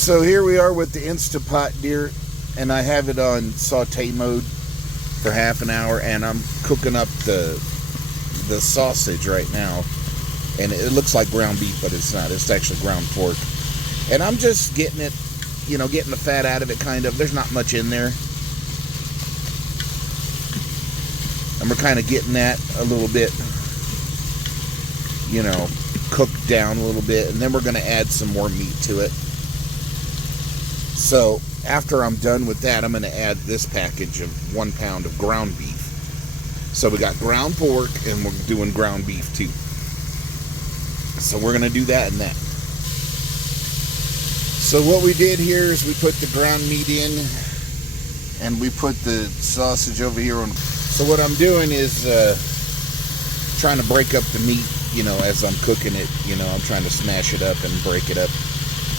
So here we are with the Instapot, dear, and I have it on saute mode for half an hour, and I'm cooking up the sausage right now. And it looks like ground beef, but it's not. It's actually ground pork. And I'm just getting it, getting the fat out of it, kind of. There's not much in there. And we're kind of getting that a little bit, cooked down a little bit. And then we're going to add some more meat to it. So after I'm done with that, I'm going to add this package of 1 pound of ground beef. So we got ground pork, and we're doing ground beef too. So we're going to do that and that. So what we did here is we put the ground meat in, and we put the sausage over here on. So what I'm doing is trying to break up the meat, as I'm cooking it. I'm trying to smash it up and break it up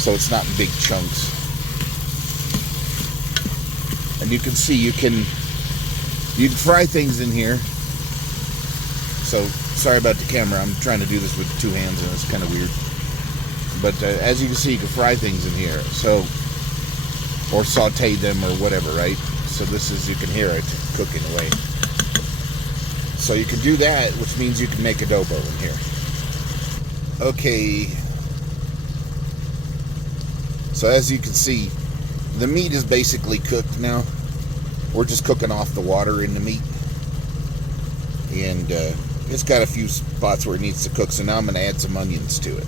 so it's not in big chunks. And you can see you can fry things in here. So sorry about the camera. I'm trying to do this with 2 hands, and it's kind of weird. But as you can see, you can fry things in here. So, or saute them or whatever, right? So this is, you can hear it cooking away. So you can do that, which means you can make adobo in here. Okay. So as you can see, the meat is basically cooked now. We're just cooking off the water in the meat. And it's got a few spots where it needs to cook, so now I'm going to add some onions to it.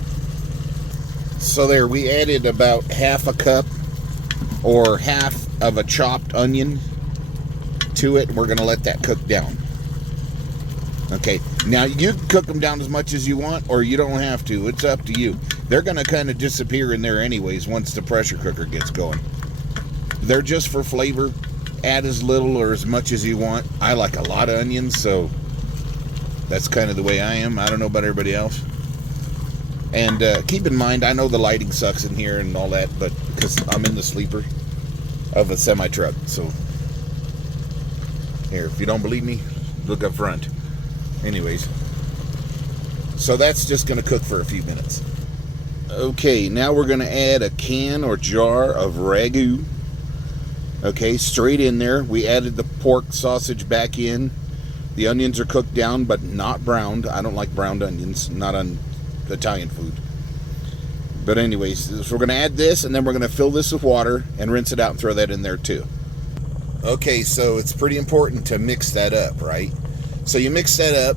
So there, we added about half a cup or half of a chopped onion to it. We're going to let that cook down. Okay, now you can cook them down as much as you want, or you don't have to. It's up to you. They're going to kind of disappear in there anyways once the pressure cooker gets going. They're just for flavor. Add as little or as much as you want. I like a lot of onions, so that's kind of the way I am. I don't know about everybody else. And keep in mind, I know the lighting sucks in here and all that, but because I'm in the sleeper of a semi-truck. So here, if you don't believe me, look up front. Anyways, so that's just going to cook for a few minutes. Okay, now we're going to add a can or jar of ragu. Okay, straight in there. We added the pork sausage back in. The onions are cooked down, but not browned. I don't like browned onions, not on Italian food. But anyways, so we're going to add this, and then we're going to fill this with water and rinse it out and throw that in there too. Okay, so it's pretty important to mix that up, right? So you mix that up.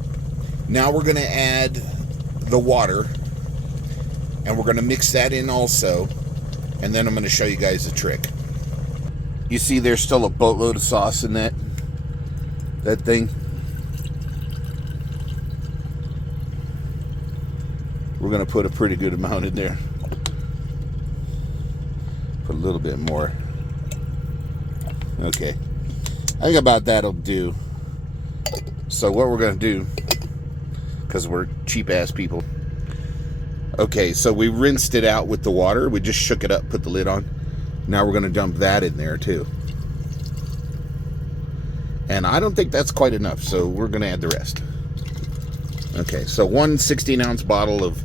Now we're going to add the water, and we're going to mix that in also, and then I'm going to show you guys the trick. You see there's still a boatload of sauce in that thing. We're going to put a pretty good amount in there. Put a little bit more. Okay. I think about that'll do. So what we're going to do, because we're cheap-ass people. Okay, so we rinsed it out with the water. We just shook it up, put the lid on. Now we're going to dump that in there too. And I don't think that's quite enough, so we're going to add the rest. Okay, so 1 16-ounce bottle of,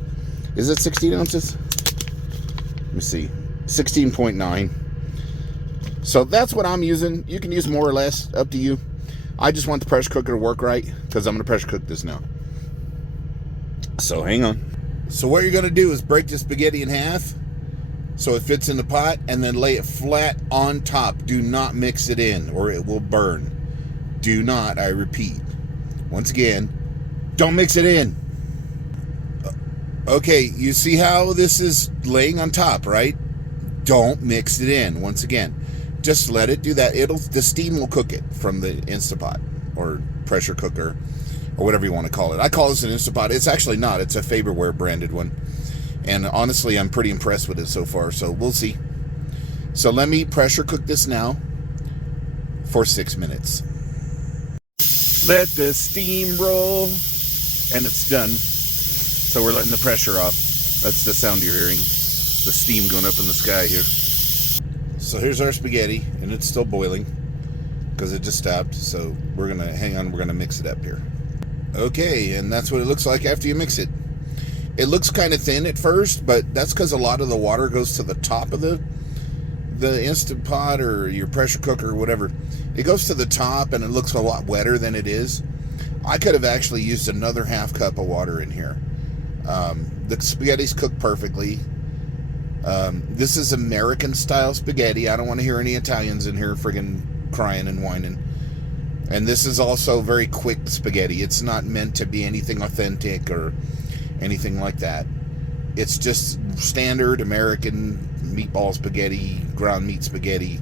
is it 16 ounces? Let me see, 16.9. So that's what I'm using. You can use more or less, up to you. I just want the pressure cooker to work right, because I'm going to pressure cook this now. So hang on. So what you're going to do is break the spaghetti in half, so it fits in the pot, and then lay it flat on top. Do not mix it in, or it will burn. Do not, I repeat. Once again, don't mix it in. Okay, you see how this is laying on top, right? Don't mix it in. Once again, just let it do that. The steam will cook it from the Instapot or pressure cooker or whatever you want to call it. I call this an Instapot. It's actually not. It's a Faberware branded one. And honestly, I'm pretty impressed with it so far, so we'll see. So let me pressure cook this now for 6 minutes. Let the steam roll, and it's done. So we're letting the pressure off. That's the sound you're hearing. The steam going up in the sky here. So here's our spaghetti, and it's still boiling because it just stopped. So we're going to hang on. We're going to mix it up here. Okay, and that's what it looks like after you mix it. It looks kind of thin at first, but that's because a lot of the water goes to the top of the Instant Pot or your pressure cooker or whatever. It goes to the top and it looks a lot wetter than it is. I could have actually used another half cup of water in here. The spaghetti's cooked perfectly. This is American style spaghetti. I don't want to hear any Italians in here friggin' crying and whining. And this is also very quick spaghetti. It's not meant to be anything authentic or anything like that. It's just standard American meatball spaghetti, ground meat spaghetti,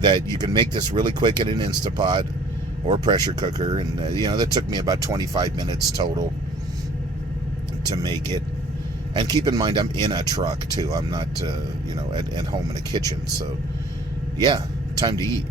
that you can make this really quick in an Instapot or pressure cooker. And, that took me about 25 minutes total to make it. And keep in mind, I'm in a truck, too. I'm not, at home in a kitchen. So, yeah, time to eat.